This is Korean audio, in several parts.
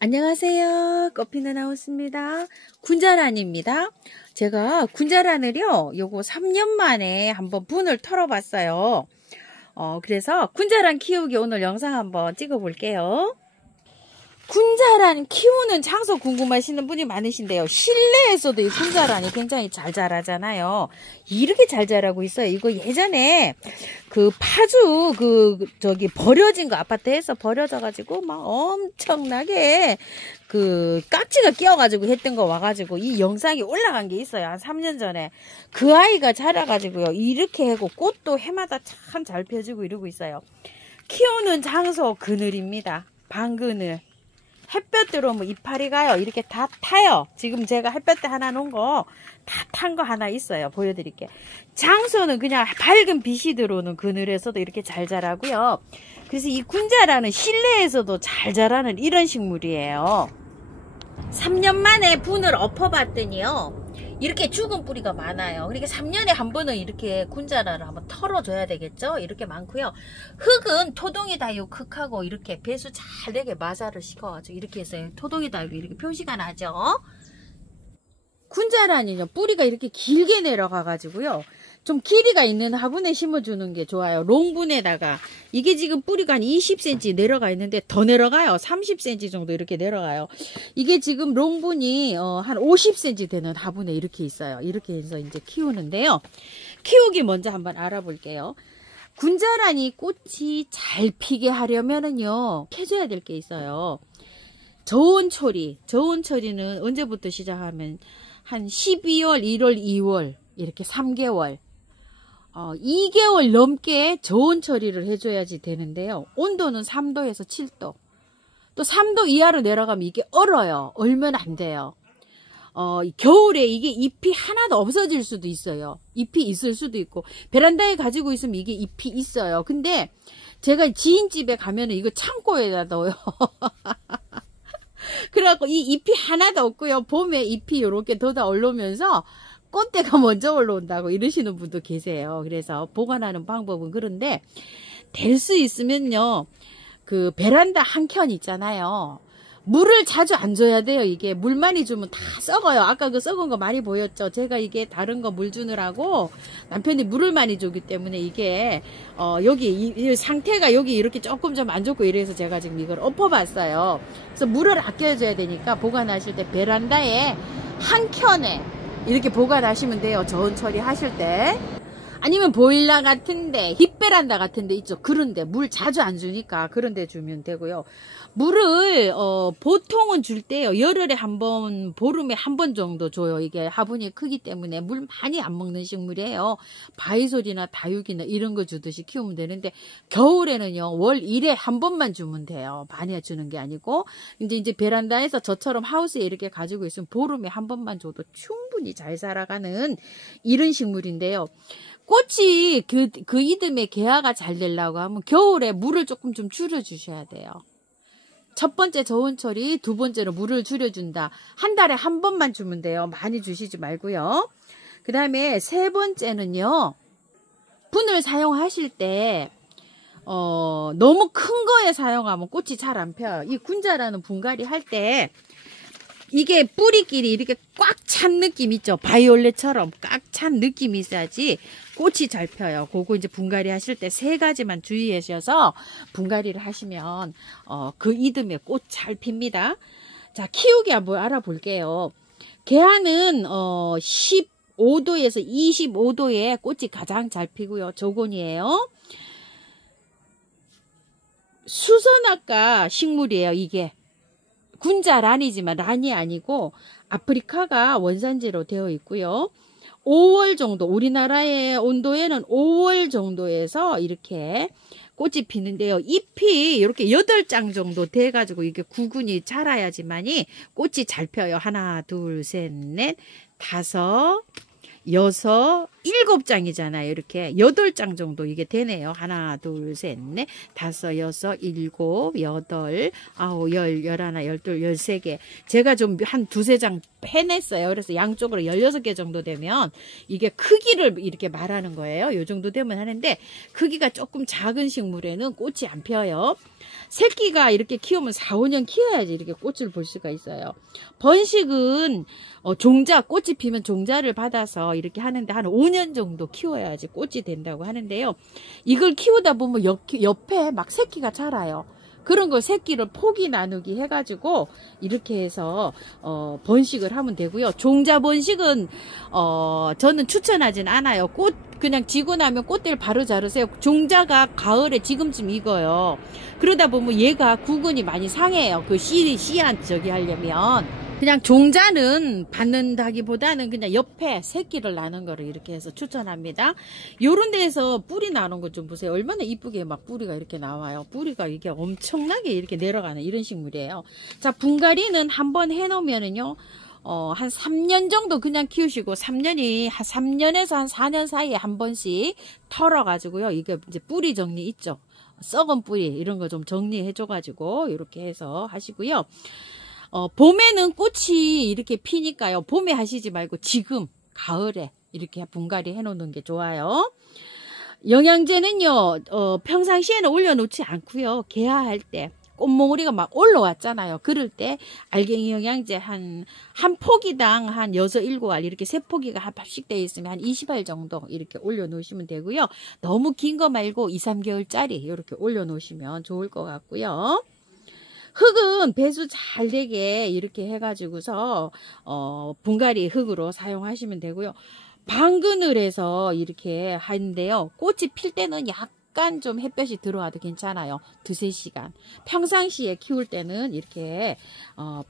안녕하세요. 꽃피는 하우스입니다. 군자란입니다. 제가 군자란을요, 요거 3년 만에 한번 분을 털어봤어요. 그래서 군자란 키우기 오늘 영상 한번 찍어볼게요. 군자란 키우는 장소 궁금하시는 분이 많으신데요. 실내에서도 이 군자란이 굉장히 잘 자라잖아요. 이렇게 잘 자라고 있어요. 이거 예전에 그 파주 버려진 거 아파트에서 버려져가지고 막 엄청나게 그 깍지가 끼어가지고 했던 거 와가지고 이 영상이 올라간 게 있어요. 한 3년 전에. 그 아이가 자라가지고요. 이렇게 하고 꽃도 해마다 참 잘 펴지고 이러고 있어요. 키우는 장소 그늘입니다. 방그늘. 햇볕 들어오면 이파리 가요. 이렇게 다 타요. 지금 제가 햇볕에 하나 놓은 거 다 탄 거 하나 있어요. 보여드릴게요. 장소는 그냥 밝은 빛이 들어오는 그늘에서도 이렇게 잘 자라고요. 그래서 이 군자란은 실내에서도 잘 자라는 이런 식물이에요. 3년 만에 분을 엎어봤더니요. 이렇게 죽은 뿌리가 많아요. 그러니까 3년에 한 번은 이렇게 군자란을 한번 털어줘야 되겠죠. 이렇게 많고요. 흙은 토동이 다육 흙하고 이렇게 배수 잘 되게 마사를 시켜가지고 이렇게 해서 토동이 다육 이렇게 표시가 나죠. 군자란이요. 뿌리가 이렇게 길게 내려가가지고요. 좀 길이가 있는 화분에 심어주는 게 좋아요. 롱분에다가. 이게 지금 뿌리가 한 20cm 내려가 있는데 더 내려가요. 30cm 정도 이렇게 내려가요. 이게 지금 롱분이 한 50cm 되는 화분에 이렇게 있어요. 이렇게 해서 이제 키우는데요. 키우기 먼저 한번 알아볼게요. 군자란이 꽃이 잘 피게 하려면은요. 해줘야 될 게 있어요. 저온처리. 저온처리는 언제부터 시작하면 한 12월, 1월, 2월 이렇게 3개월 2개월 넘게 저온 처리를 해줘야지 되는데요. 온도는 3도에서 7도. 또 3도 이하로 내려가면 이게 얼어요. 얼면 안 돼요. 겨울에 이게 잎이 하나도 없어질 수도 있어요. 잎이 있을 수도 있고 베란다에 가지고 있으면 이게 잎이 있어요. 근데 제가 지인집에 가면은 이거 창고에다 넣어요. 그래갖고 이 잎이 하나도 없고요. 봄에 잎이 이렇게 돋아 올라오면서 꽃대가 먼저 올라온다고 이러시는 분도 계세요. 그래서 보관하는 방법은 그런데 될 수 있으면요. 그 베란다 한 켠 있잖아요. 물을 자주 안 줘야 돼요. 이게 물 많이 주면 다 썩어요. 아까 그 썩은 거 많이 보였죠. 제가 이게 다른 거 물 주느라고 남편이 물을 많이 주기 때문에 이게 여기 이 상태가 여기 이렇게 조금 좀 안 좋고 이래서 제가 지금 이걸 엎어봤어요. 그래서 물을 아껴줘야 되니까 보관하실 때 베란다에 한 켠에 이렇게 보관하시면 돼요. 저온 처리하실 때. 아니면 보일러 같은데 힙베란다 같은데 있죠. 그런데 물 자주 안 주니까 그런데 주면 되고요. 물을 보통은 줄 때요. 열흘에 한 번, 보름에 한 번 정도 줘요. 이게 화분이 크기 때문에 물 많이 안 먹는 식물이에요. 바이솔이나 다육이나 이런 거 주듯이 키우면 되는데 겨울에는요. 월 1회 한 번만 주면 돼요. 많이 주는 게 아니고 이제 베란다에서 저처럼 하우스에 이렇게 가지고 있으면 보름에 한 번만 줘도 충분히 잘 살아가는 이런 식물인데요. 꽃이 그 이듬해 개화가 잘 되려고 하면 겨울에 물을 조금 좀 줄여주셔야 돼요. 첫 번째 저온 처리, 두 번째로 물을 줄여준다. 한 달에 한 번만 주면 돼요. 많이 주시지 말고요. 그 다음에 세 번째는요. 분을 사용하실 때 너무 큰 거에 사용하면 꽃이 잘 안 펴요. 이 군자라는 분갈이 할 때 이게 뿌리끼리 이렇게 꽉 찬 느낌 있죠. 바이올렛처럼 꽉 찬 느낌이 있어야지 꽃이 잘 펴요. 그거 이제 분갈이 하실 때 세 가지만 주의하셔서 분갈이를 하시면 그 이듬해 꽃 잘 핍니다. 자, 키우기 한번 알아볼게요. 개화는 15도에서 25도에 꽃이 가장 잘 피고요. 저곤이에요. 수선화과 식물이에요. 이게. 군자란이지만 란이 아니고 아프리카가 원산지로 되어 있고요. 5월 정도 우리나라의 온도에는 5월 정도에서 이렇게 꽃이 피는데요. 잎이 이렇게 8장 정도 돼가지고 이게 구근이 자라야지만이 꽃이 잘 펴요. 하나, 둘, 셋, 넷, 다섯, 여섯, 7장이잖아요. 이렇게 8장 정도 이게 되네요. 하나, 둘, 셋, 넷, 다섯, 여섯, 일곱, 여덟, 아홉, 열, 열하나, 열둘, 13개. 제가 좀 한 두세 장 해냈어요. 그래서 양쪽으로 16개 정도 되면 이게 크기를 이렇게 말하는 거예요. 요 정도 되면 하는데 크기가 조금 작은 식물에는 꽃이 안 펴요. 새끼가 이렇게 키우면 4, 5년 키워야지 이렇게 꽃을 볼 수가 있어요. 번식은 종자, 꽃이 피면 종자를 받아서 이렇게 하는데 한 5년 정도 키워야지 꽃이 된다고 하는데요. 이걸 키우다 보면 옆에 막 새끼가 자라요. 그런 걸 새끼를 포기 나누기 해가지고 이렇게 해서 번식을 하면 되고요. 종자 번식은 저는 추천하진 않아요. 꽃 그냥 지고 나면 꽃대를 바로 자르세요. 종자가 가을에 지금쯤 익어요. 그러다 보면 얘가 구근이 많이 상해요. 그 씨앗 저기 하려면. 그냥 종자는 받는다기보다는 그냥 옆에 새끼를 나는 거를 이렇게 해서 추천합니다. 요런 데에서 뿌리 나는 것 좀 보세요. 얼마나 이쁘게 막 뿌리가 이렇게 나와요. 뿌리가 이게 엄청나게 이렇게 내려가는 이런 식물이에요. 자, 분갈이는 한번 해놓으면은요. 한 3년 정도 그냥 키우시고 3년이 한 3년에서 한 4년 사이에 한 번씩 털어가지고요. 이게 이제 뿌리 정리 있죠. 썩은 뿌리 이런 거 좀 정리해줘가지고 이렇게 해서 하시고요. 봄에는 꽃이 이렇게 피니까요. 봄에 하시지 말고 지금 가을에 이렇게 분갈이 해놓는 게 좋아요. 영양제는요. 평상시에는 올려놓지 않고요. 개화할 때 꽃몽우리가 막 올라왔잖아요. 그럴 때 알갱이 영양제 한 포기당 한 6, 7알 이렇게 3포기가 합식되어 있으면 한 20알 정도 이렇게 올려놓으시면 되고요. 너무 긴 거 말고 2, 3개월짜리 이렇게 올려놓으시면 좋을 것 같고요. 흙은 배수 잘 되게 이렇게 해가지고서 분갈이 흙으로 사용하시면 되고요. 방그늘에서 이렇게 하는데요. 꽃이 필 때는 약간 좀 햇볕이 들어와도 괜찮아요. 2, 3시간. 평상시에 키울 때는 이렇게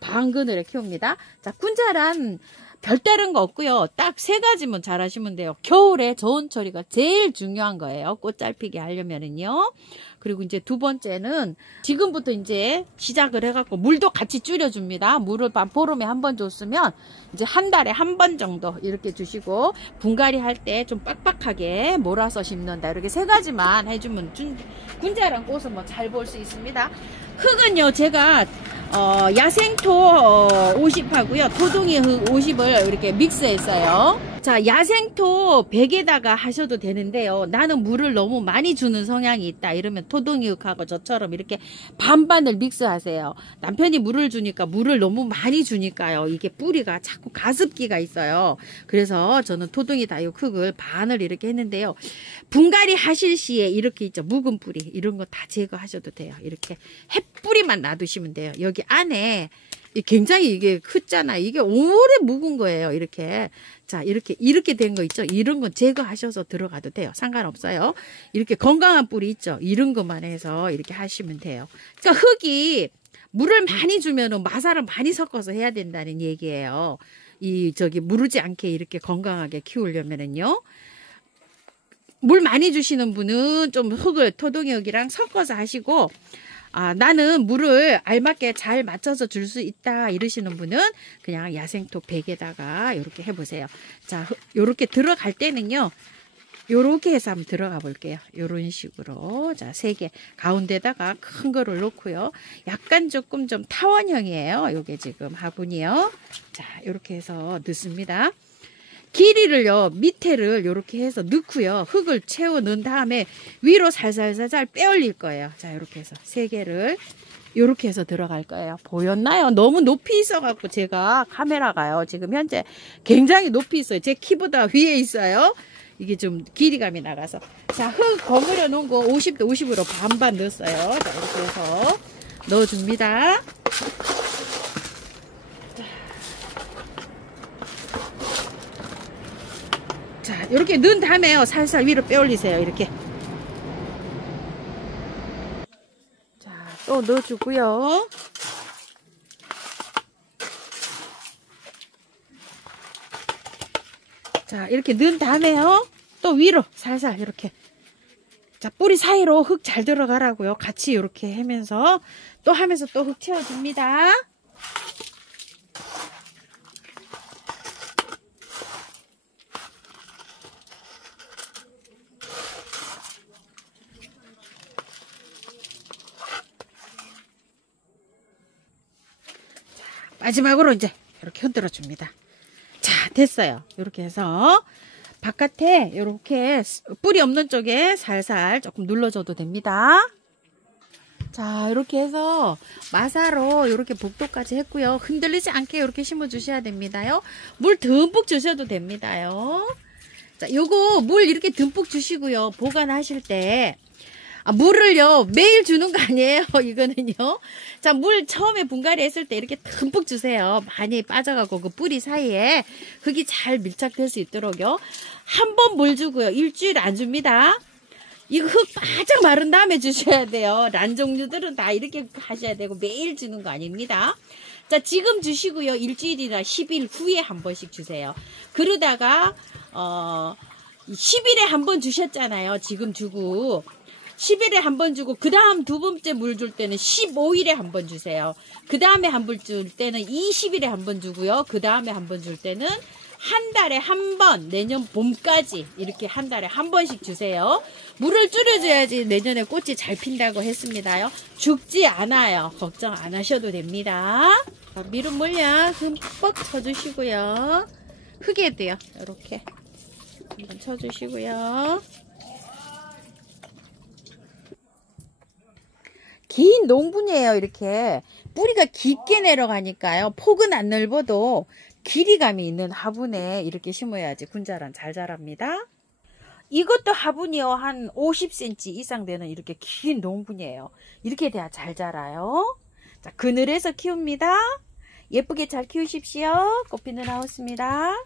방그늘에 키웁니다. 자, 군자란 별다른 거 없고요. 딱 3가지만 잘 하시면 돼요. 겨울에 저온 처리가 제일 중요한 거예요. 꽃 잘 피게 하려면은요. 그리고 이제 두 번째는 지금부터 이제 시작을 해갖고 물도 같이 줄여줍니다. 물을 보름에 한 번 줬으면 이제 한 달에 한 번 정도 이렇게 주시고 분갈이 할 때 좀 빡빡하게 몰아서 심는다. 이렇게 3가지만 해주면 군자란 꽃은 뭐 잘 볼 수 있습니다. 흙은요 제가 야생토 50하고요 토동이 흙 50을 이렇게 믹스했어요. 자, 야생토 100에다가 하셔도 되는데요. 나는 물을 너무 많이 주는 성향이 있다 이러면 토동이 흙하고 저처럼 이렇게 반반을 믹스하세요. 남편이 물을 주니까 물을 너무 많이 주니까요. 이게 뿌리가 자꾸 가습기가 있어요. 그래서 저는 토동이 다육 흙을 반을 이렇게 했는데요. 분갈이 하실 시에 이렇게 있죠. 묵은 뿌리 이런 거 다 제거하셔도 돼요. 이렇게 햇뿌리만 놔두시면 돼요. 여기 안에 굉장히 이게 크잖아요. 이게 오래 묵은 거예요. 이렇게. 자, 이렇게 된 거 있죠. 이런 건 제거하셔서 들어가도 돼요. 상관없어요. 이렇게 건강한 뿌리 있죠. 이런 것만 해서 이렇게 하시면 돼요. 그러니까 흙이 물을 많이 주면은 마사를 많이 섞어서 해야 된다는 얘기예요. 무르지 않게 이렇게 건강하게 키우려면은요. 물 많이 주시는 분은 좀 흙을 토동이 흙이랑 섞어서 하시고 나는 물을 알맞게 잘 맞춰서 줄 수 있다 이러시는 분은 그냥 야생토 100에다가 이렇게 해보세요. 자, 요렇게 들어갈 때는요. 요렇게 해서 한번 들어가 볼게요. 요런 식으로. 자, 3개. 가운데다가 큰 거를 놓고요. 약간 조금 좀 타원형이에요. 요게 지금 화분이요. 자, 요렇게 해서 넣습니다. 길이를요 밑에를 이렇게 해서 넣고요 흙을 채워 넣은 다음에 위로 살살살살 빼올릴 거예요. 자, 이렇게 해서 3개를 이렇게 해서 들어갈 거예요. 보였나요? 너무 높이 있어 갖고 제가 카메라가요 지금 현재 굉장히 높이 있어요. 제 키보다 위에 있어요. 이게 좀 길이감이 나가서. 자, 흙 버무려 놓은 거 50대 50으로 반반 넣었어요. 자, 이렇게 해서 넣어줍니다. 자, 이렇게 넣은 다음에요. 살살 위로 빼올리세요. 이렇게. 자, 또 넣어주고요. 자, 이렇게 넣은 다음에요. 또 위로 살살 이렇게. 자, 뿌리 사이로 흙 잘 들어가라고요. 같이 이렇게 하면서 또 흙 채워줍니다. 마지막으로 이제 이렇게 흔들어 줍니다. 자, 됐어요. 이렇게 해서 바깥에 이렇게 뿌리 없는 쪽에 살살 조금 눌러줘도 됩니다. 자, 이렇게 해서 마사로 이렇게 복도까지 했고요. 흔들리지 않게 이렇게 심어 주셔야 됩니다요. 물 듬뿍 주셔도 됩니다요. 자, 요거 물 이렇게 듬뿍 주시고요. 보관하실 때 물을요 매일 주는 거 아니에요. 이거는요. 자, 물 처음에 분갈이 했을 때 이렇게 듬뿍 주세요. 많이 빠져가고 그 뿌리 사이에 흙이 잘 밀착될 수 있도록요. 한 번 물 주고요. 일주일 안 줍니다. 이거 흙 바짝 마른 다음에 주셔야 돼요. 란 종류들은 다 이렇게 하셔야 되고 매일 주는 거 아닙니다. 자, 지금 주시고요. 일주일이나 10일 후에 한 번씩 주세요. 그러다가 10일에 한 번 주셨잖아요. 지금 주고 10일에 한 번 주고 그 다음 두 번째 물 줄 때는 15일에 한 번 주세요. 그 다음에 한 번 줄 때는 20일에 한 번 주고요. 그 다음에 한 번 줄 때는 한 달에 한 번, 내년 봄까지 이렇게 한 달에 한 번씩 주세요. 물을 줄여줘야지 내년에 꽃이 잘 핀다고 했습니다요. 죽지 않아요. 걱정 안 하셔도 됩니다. 미름 물약 흠뻑 쳐주시고요. 흙에도요. 이렇게 한번 쳐주시고요. 긴 농분이에요. 이렇게 뿌리가 깊게 내려가니까요. 폭은 안 넓어도 길이감이 있는 화분에 이렇게 심어야지 군자란 잘 자랍니다. 이것도 화분이요. 한 50cm 이상 되는 이렇게 긴 농분이에요. 이렇게 돼야 잘 자라요. 자, 그늘에서 키웁니다. 예쁘게 잘 키우십시오. 꽃피는 하우스입니다.